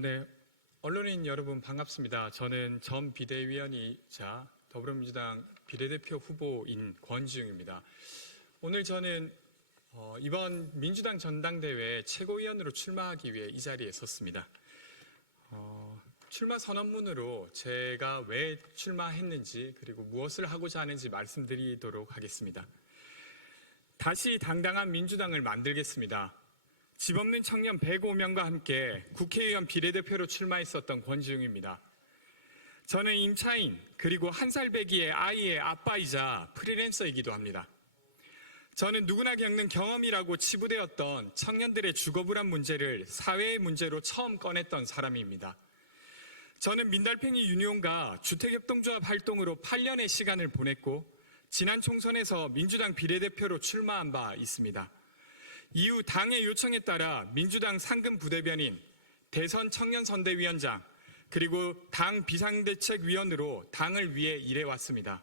네. 언론인 여러분 반갑습니다. 저는 전 비대위원이자 더불어민주당 비례대표 후보인 권지웅입니다. 오늘 저는 이번 민주당 전당대회 최고위원으로 출마하기 위해 이 자리에 섰습니다. 출마 선언문으로 제가 왜 출마했는지 그리고 무엇을 하고자 하는지 말씀드리도록 하겠습니다. 다시 당당한 민주당을 만들겠습니다. 집 없는 청년 105명과 함께 국회의원 비례대표로 출마했었던 권지웅입니다. 저는 임차인 그리고 1살 배기의 아이의 아빠이자 프리랜서이기도 합니다. 저는 누구나 겪는 경험이라고 치부되었던 청년들의 주거불안 문제를 사회의 문제로 처음 꺼냈던 사람입니다. 저는 민달팽이 유니온과 주택협동조합 활동으로 8년의 시간을 보냈고 지난 총선에서 민주당 비례대표로 출마한 바 있습니다. 이후 당의 요청에 따라 민주당 상근 부대변인, 대선 청년선대위원장, 그리고 당 비상대책위원으로 당을 위해 일해왔습니다.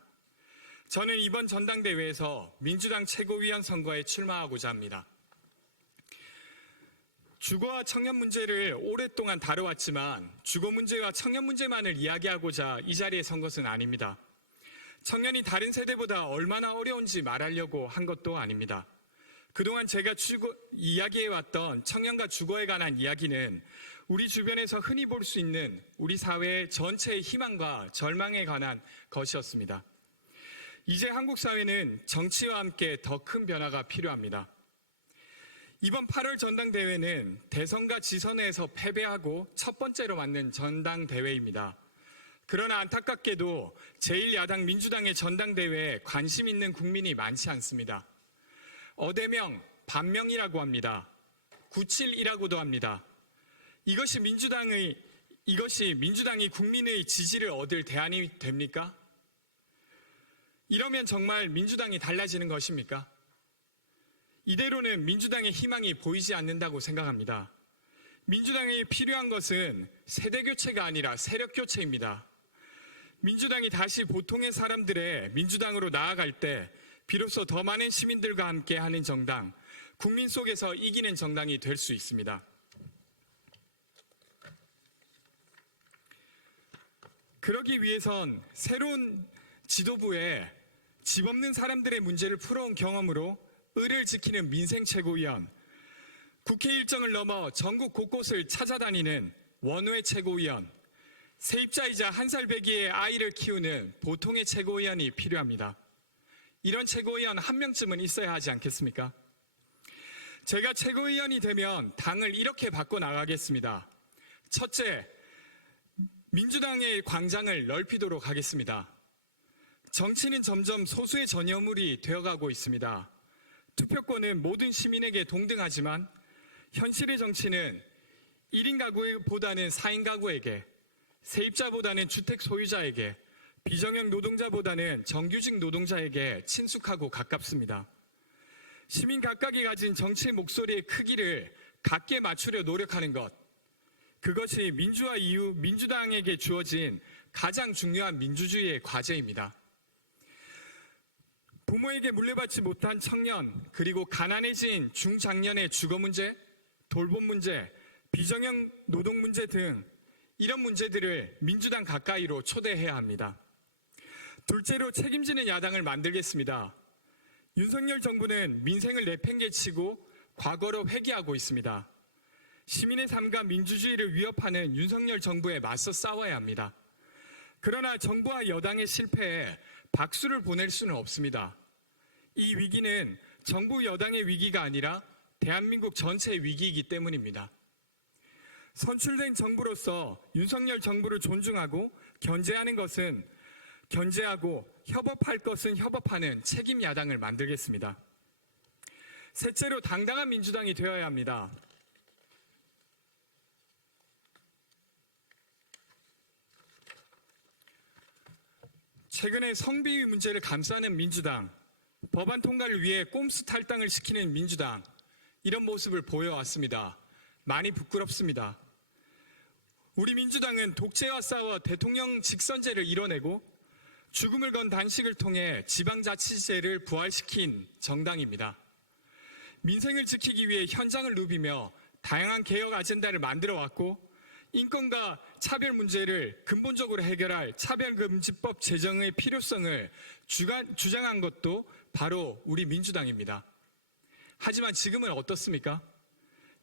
저는 이번 전당대회에서 민주당 최고위원 선거에 출마하고자 합니다. 주거와 청년 문제를 오랫동안 다뤄왔지만 주거 문제와 청년 문제만을 이야기하고자 이 자리에 선 것은 아닙니다. 청년이 다른 세대보다 얼마나 어려운지 말하려고 한 것도 아닙니다. 그동안 제가 이야기해왔던 청년과 주거에 관한 이야기는 우리 주변에서 흔히 볼 수 있는 우리 사회의 전체의 희망과 절망에 관한 것이었습니다. 이제 한국 사회는 정치와 함께 더 큰 변화가 필요합니다. 이번 8월 전당대회는 대선과 지선에서 패배하고 첫 번째로 맞는 전당대회입니다. 그러나 안타깝게도 제1야당 민주당의 전당대회에 관심 있는 국민이 많지 않습니다. 어대명, 반명이라고 합니다. 971이라고도 합니다. 이것이 민주당이 국민의 지지를 얻을 대안이 됩니까? 이러면 정말 민주당이 달라지는 것입니까? 이대로는 민주당의 희망이 보이지 않는다고 생각합니다. 민주당에 필요한 것은 세대교체가 아니라 세력교체입니다. 민주당이 다시 보통의 사람들의 민주당으로 나아갈 때 비로소 더 많은 시민들과 함께 하는 정당, 국민 속에서 이기는 정당이 될 수 있습니다. 그러기 위해선 새로운 지도부에 집 없는 사람들의 문제를 풀어온 경험으로 을을 지키는 민생 최고위원, 국회 일정을 넘어 전국 곳곳을 찾아다니는 원외 최고위원, 세입자이자 1살 배기의 아이를 키우는 보통의 최고위원이 필요합니다. 이런 최고위원 한 명쯤은 있어야 하지 않겠습니까? 제가 최고위원이 되면 당을 이렇게 바꿔나가겠습니다. 첫째, 민주당의 광장을 넓히도록 하겠습니다. 정치는 점점 소수의 전여물이 되어가고 있습니다. 투표권은 모든 시민에게 동등하지만 현실의 정치는 1인 가구보다는 4인 가구에게, 세입자보다는 주택 소유자에게, 비정형 노동자보다는 정규직 노동자에게 친숙하고 가깝습니다. 시민 각각이 가진 정치의 목소리의 크기를 각게 맞추려 노력하는 것, 그것이 민주화 이후 민주당에게 주어진 가장 중요한 민주주의의 과제입니다. 부모에게 물려받지 못한 청년, 그리고 가난해진 중장년의 주거 문제, 돌봄 문제, 비정형 노동 문제 등 이런 문제들을 민주당 가까이로 초대해야 합니다. 둘째로 책임지는 야당을 만들겠습니다. 윤석열 정부는 민생을 내팽개치고 과거로 회귀하고 있습니다. 시민의 삶과 민주주의를 위협하는 윤석열 정부에 맞서 싸워야 합니다. 그러나 정부와 여당의 실패에 박수를 보낼 수는 없습니다. 이 위기는 정부 여당의 위기가 아니라 대한민국 전체의 위기이기 때문입니다. 선출된 정부로서 윤석열 정부를 존중하고 견제하는 것은 견제하고 협업할 것은 협업하는 책임 야당을 만들겠습니다. 셋째로 당당한 민주당이 되어야 합니다. 최근에 성비위 문제를 감싸는 민주당, 법안 통과를 위해 꼼수 탈당을 시키는 민주당, 이런 모습을 보여왔습니다. 많이 부끄럽습니다. 우리 민주당은 독재와 싸워 대통령 직선제를 이뤄내고 죽음을 건 단식을 통해 지방자치제를 부활시킨 정당입니다. 민생을 지키기 위해 현장을 누비며 다양한 개혁 아젠다를 만들어왔고 인권과 차별 문제를 근본적으로 해결할 차별금지법 제정의 필요성을 주장한 것도 바로 우리 민주당입니다. 하지만 지금은 어떻습니까?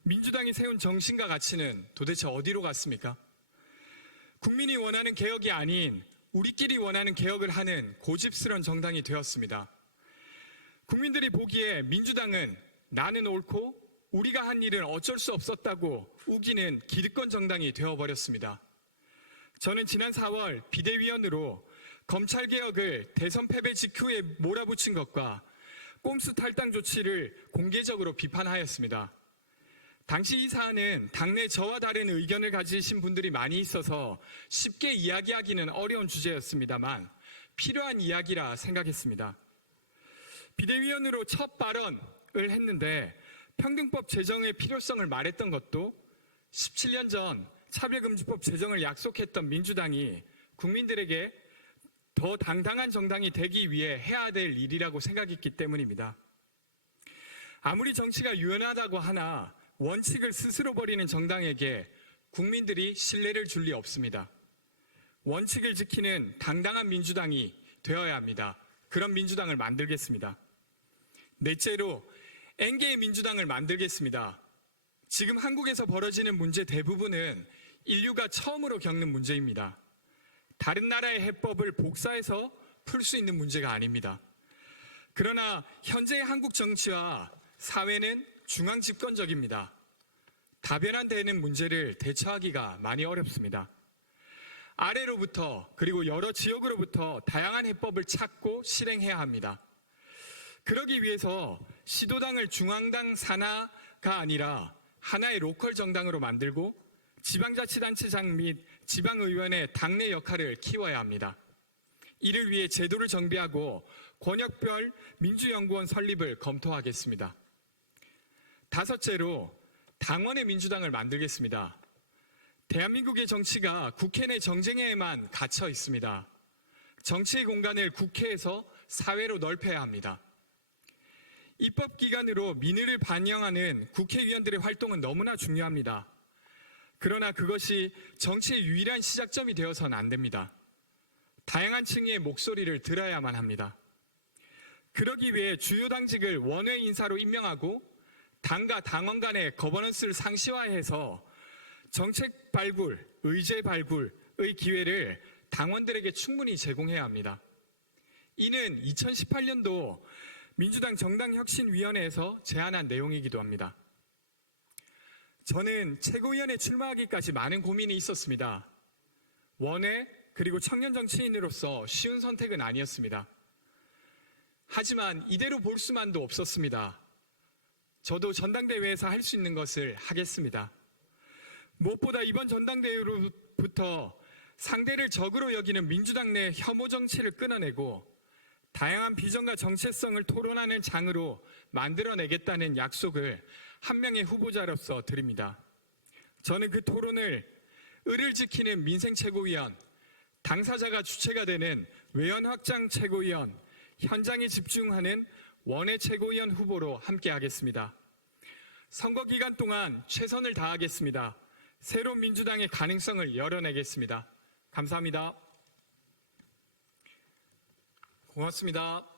민주당이 세운 정신과 가치는 도대체 어디로 갔습니까? 국민이 원하는 개혁이 아닌 우리끼리 원하는 개혁을 하는 고집스런 정당이 되었습니다. 국민들이 보기에 민주당은 나는 옳고 우리가 한 일은 어쩔 수 없었다고 우기는 기득권 정당이 되어버렸습니다. 저는 지난 4월 비대위원으로 검찰개혁을 대선 패배 직후에 몰아붙인 것과 꼼수 탈당 조치를 공개적으로 비판하였습니다. 당시 이 사안은 당내 저와 다른 의견을 가지신 분들이 많이 있어서 쉽게 이야기하기는 어려운 주제였습니다만 필요한 이야기라 생각했습니다. 비대위원으로 첫 발언을 했는데 평등법 제정의 필요성을 말했던 것도 17년 전 차별금지법 제정을 약속했던 민주당이 국민들에게 더 당당한 정당이 되기 위해 해야 될 일이라고 생각했기 때문입니다. 아무리 정치가 유연하다고 하나 원칙을 스스로 버리는 정당에게 국민들이 신뢰를 줄 리 없습니다. 원칙을 지키는 당당한 민주당이 되어야 합니다. 그런 민주당을 만들겠습니다. 넷째로 N개의 민주당을 만들겠습니다. 지금 한국에서 벌어지는 문제 대부분은 인류가 처음으로 겪는 문제입니다. 다른 나라의 해법을 복사해서 풀 수 있는 문제가 아닙니다. 그러나 현재의 한국 정치와 사회는 중앙 집권적입니다. 다변화되는 문제를 대처하기가 많이 어렵습니다. 아래로부터 그리고 여러 지역으로부터 다양한 해법을 찾고 실행해야 합니다. 그러기 위해서 시도당을 중앙당 산하가 아니라 하나의 로컬 정당으로 만들고 지방자치단체장 및 지방의원의 당내 역할을 키워야 합니다. 이를 위해 제도를 정비하고 권역별 민주연구원 설립을 검토하겠습니다. 다섯째로 당원의 민주당을 만들겠습니다. 대한민국의 정치가 국회 내 정쟁에만 갇혀 있습니다. 정치의 공간을 국회에서 사회로 넓혀야 합니다. 입법기관으로 민의를 반영하는 국회의원들의 활동은 너무나 중요합니다. 그러나 그것이 정치의 유일한 시작점이 되어서는 안 됩니다. 다양한 층의 목소리를 들어야만 합니다. 그러기 위해 주요 당직을 원외 인사로 임명하고 당과 당원 간의 거버넌스를 상시화해서 정책 발굴, 의제 발굴의 기회를 당원들에게 충분히 제공해야 합니다. 이는 2018년도 민주당 정당혁신위원회에서 제안한 내용이기도 합니다. 저는 최고위원에 출마하기까지 많은 고민이 있었습니다. 원외 그리고 청년 정치인으로서 쉬운 선택은 아니었습니다. 하지만 이대로 볼 수만도 없었습니다. 저도 전당대회에서 할 수 있는 것을 하겠습니다. 무엇보다 이번 전당대회로부터 상대를 적으로 여기는 민주당 내 혐오 정치를 끊어내고 다양한 비전과 정체성을 토론하는 장으로 만들어내겠다는 약속을 한 명의 후보자로서 드립니다. 저는 그 토론을 을을 지키는 민생 최고위원, 당사자가 주체가 되는 외연 확장 최고위원, 현장에 집중하는 원외 최고위원 후보로 함께하겠습니다. 선거 기간 동안 최선을 다하겠습니다. 새로운 민주당의 가능성을 열어내겠습니다. 감사합니다. 고맙습니다.